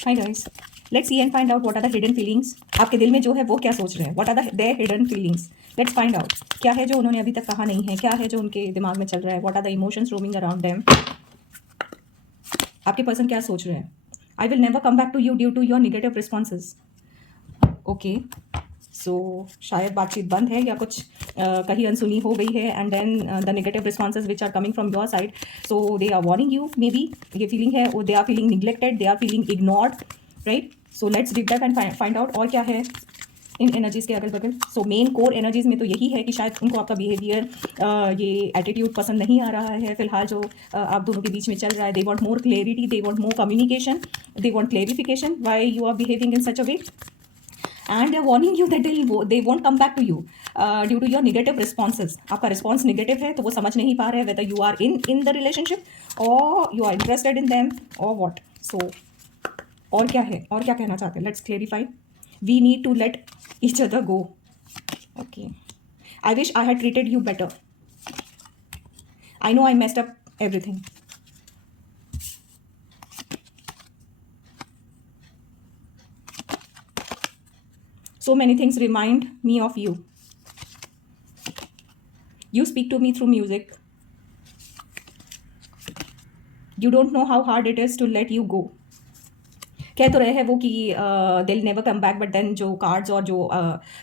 Hi guys, let's see and find out what are the hidden feelings. आपके दिल में जो है वो क्या सोच रहे हैं, what are the their hidden feelings. Let's find out क्या है जो उन्होंने अभी तक कहा नहीं है, क्या है जो उनके दिमाग में चल रहा है, what are the emotions roaming around them. आपके पर्सन क्या सोच रहे हैं। I will never come back to you due to your negative responses. Okay, so शायद बातचीत बंद है या कुछ कहीं अनसुनी हो गई है and then the negative responses which are coming from your side, so they are warning you. May be ये फीलिंग है, they are feeling neglected, they are feeling ignored, right. So let's deep dive and find out और क्या है इन energies के अगल बगल। So main core energies में तो यही है कि शायद उनको आपका बिहेवियर, ये एटीट्यूड पसंद नहीं आ रहा है फिलहाल जो आप दोनों के बीच में चल रहा है। They want more clarity, they want more communication, they want clarification why you are behaving in such a way, and they're warning you that they won't come back to you due to your negative responses. आपका response negative है तो वो समझ नहीं पा रहे whether you are in the relationship or you are interested in them or what. So और क्या है, और क्या कहना चाहते हैं, let's clarify. We need to let each other go. Okay, I wish I had treated you better. I know I messed up everything. So many things remind me of you. You speak to me through music. You don't know how hard it is to let you go. कह तो रहे हैं वो कि they'll never come back, but then जो cards और जो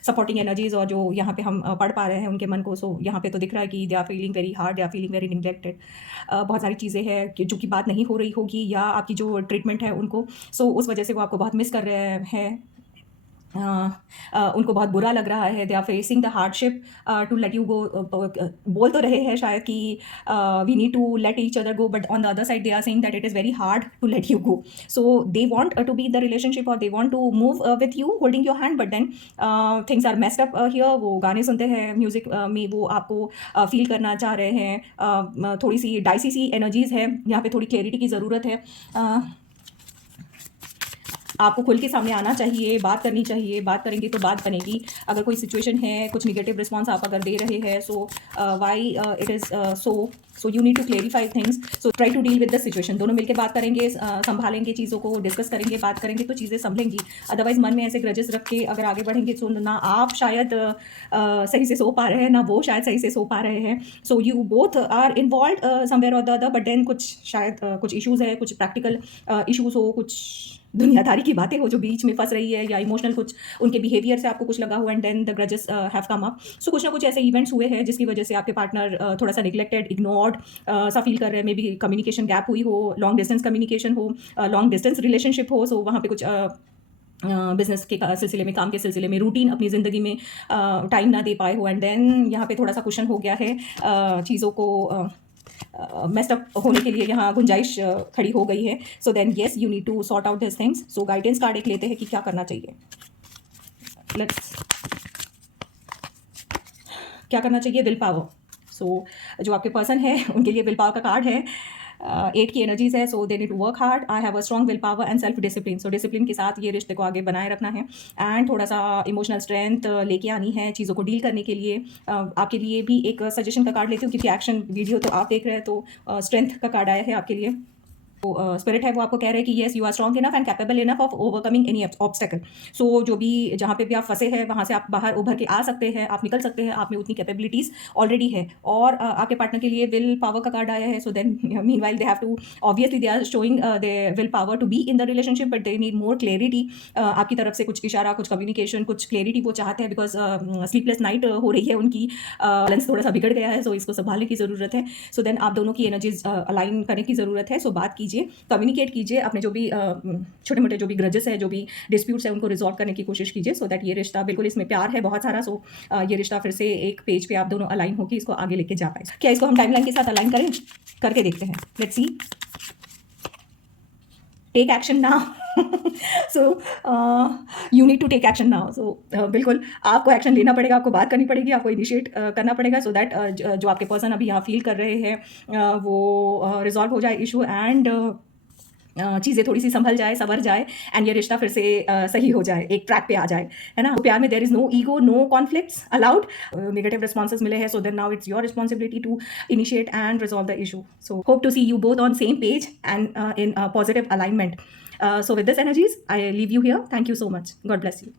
supporting energies और जो यहाँ पे हम पढ़ पा रहे हैं उनके मन को, सो यहाँ पे तो दिख रहा है कि they are feeling very hard, they are feeling very neglected. बहुत सारी चीज़ें हैं कि जो कि बात नहीं हो रही होगी या आपकी जो ट्रीटमेंट है उनको, सो उस वजह से वो आपको बहुत मिस कर रहे हैं। उनको बहुत बुरा लग रहा है, they are facing the hardship to let you go. बोल तो रहे हैं शायद कि we need to let each other go, but on the other side they are saying that it is very hard to let you go. So they want to be in the relationship और they want to move with you holding your hand, but then things are messed up here. वो गाने सुनते हैं, music में वो आपको feel करना चाह रहे हैं। थोड़ी सी डाइसी सी एनर्जीज है यहाँ पे, थोड़ी क्लैरिटी की ज़रूरत है। आपको खुल के सामने आना चाहिए, बात करनी चाहिए, बात करेंगे तो बात बनेगी। अगर कोई सिचुएशन है, कुछ निगेटिव रिस्पॉन्स आप अगर दे रहे हैं, so why it is so you need to clarify things. So try to deal with the situation. दोनों मिलकर बात करेंगे, संभालेंगे चीज़ों को, डिस्कस करेंगे, बात करेंगे तो चीज़ें संभलेंगी। अदरवाइज मन में ऐसे ग्रजेस रख के अगर आगे बढ़ेंगे तो ना आप शायद सही से सो पा रहे हैं, ना वो शायद सही से सो पा रहे हैं। So you both are involved somewhere or the other, but then कुछ शायद कुछ इशूज़ है, कुछ प्रैक्टिकल इशूज़ हो, कुछ दुनियादारी की बातें हो जो बीच में फंस रही है, या इमोशनल कुछ उनके बिहेवियर से आपको कुछ लगा हुआ, and then the grudges have come up. So कुछ ना कुछ ऐसे इवेंट्स हुए हैं जिसकी वजह से आपके पार्टनर थोड़ा सा निगलेक्टेड, इग्नोर्ड सा फील कर रहे हैं। मे बी कम्युनिकेशन गैप हुई हो, लॉन्ग डिस्टेंस कम्युनिकेशन हो, लॉन्ग डिस्टेंस रिलेशनशिप हो। सो वहाँ पे कुछ बिजनेस के सिलसिले में, काम के सिलसिले में, रूटीन अपनी ज़िंदगी में टाइम ना दे पाए हो, एंड देन यहाँ पे थोड़ा सा क्वेश्चन हो गया है, चीज़ों को मेस्ड अप होने के लिए यहाँ गुंजाइश खड़ी हो गई है। So then yes, you need to sort out this things. So guidance card एक लेते हैं कि क्या करना चाहिए। लेट्स, क्या करना चाहिए, विल पावर। सो जो आपके पर्सन है उनके लिए विल पावर का कार्ड है। 8 की एनर्जीज है। So they need to work hard, I have a strong will power and self discipline. So discipline के साथ ये रिश्ते को आगे बनाए रखना है, एंड थोड़ा सा इमोशनल स्ट्रेंथ लेके आनी है चीज़ों को डील करने के लिए। आपके लिए भी एक सजेशन का कार्ड लेती हूँ क्योंकि एक्शन वीडियो तो आप देख रहे हैं, तो स्ट्रेंथ का कार्ड आया है आपके लिए। स्पिरिट है वो आपको कह रहे हैं कि yes, you are strong enough and capable enough of overcoming any obstacle. So जो भी जहाँ पे भी आप फंसे हैं वहाँ से आप बाहर उभर के आ सकते हैं, आप निकल सकते हैं, आप में उतनी कैपेबिलिटीज़ ऑलरेडी है। और आपके पार्टनर के लिए विल पावर का कार्ड आया है। So then meanwhile they have to, obviously they are showing they will power to be in the relationship, but they need more clarity. आपकी तरफ से कुछ इशारा, कुछ कम्युनिकेशन, कुछ क्लेरिटी वो चाहते हैं, बिकॉज स्लीपलेस नाइट हो रही है उनकी, बैलेंस थोड़ा सा बिगड़ गया है, सो इसको संभालने की ज़रूरत है। सो देन आप दोनों की एनर्जीज अलाइन करने की ज़रूरत है। सो बात कीजिए, कम्युनिकेट कीजिए, अपने जो भी छोटे मोटे जो भी ग्रजेस है, जो भी डिस्प्यूट्स है, उनको रिजॉल्व करने की कोशिश कीजिए, सो दैट ये रिश्ता, बिल्कुल इसमें प्यार है बहुत सारा, सो ये रिश्ता फिर से एक पेज पे आप दोनों अलाइन होकर इसको आगे लेके जा पाए। क्या इसको हम टाइमलाइन के साथ अलाइन करें, करके देखते हैं। Let's see, take action now. So you need to take action now. So बिल्कुल आपको एक्शन लेना पड़ेगा, आपको बात करनी पड़ेगी, आपको इनिशिएट करना पड़ेगा, सो दैट जो आपके पर्सन अभी यहाँ फील कर रहे हैं वो रिजॉल्व हो जाए इशू, एंड चीज़ें थोड़ी सी संभल जाए, संवर जाए, एंड ये रिश्ता फिर से सही हो जाए, एक ट्रैक पे आ जाए, है ना। तो प्यार में there is no ego, no conflicts allowed. Negative responses मिले हैं, so then now it's your responsibility to initiate and resolve the issue. So hope to see you both on same page and in positive alignment. So with this energies, I leave you here. Thank you so much. God bless you.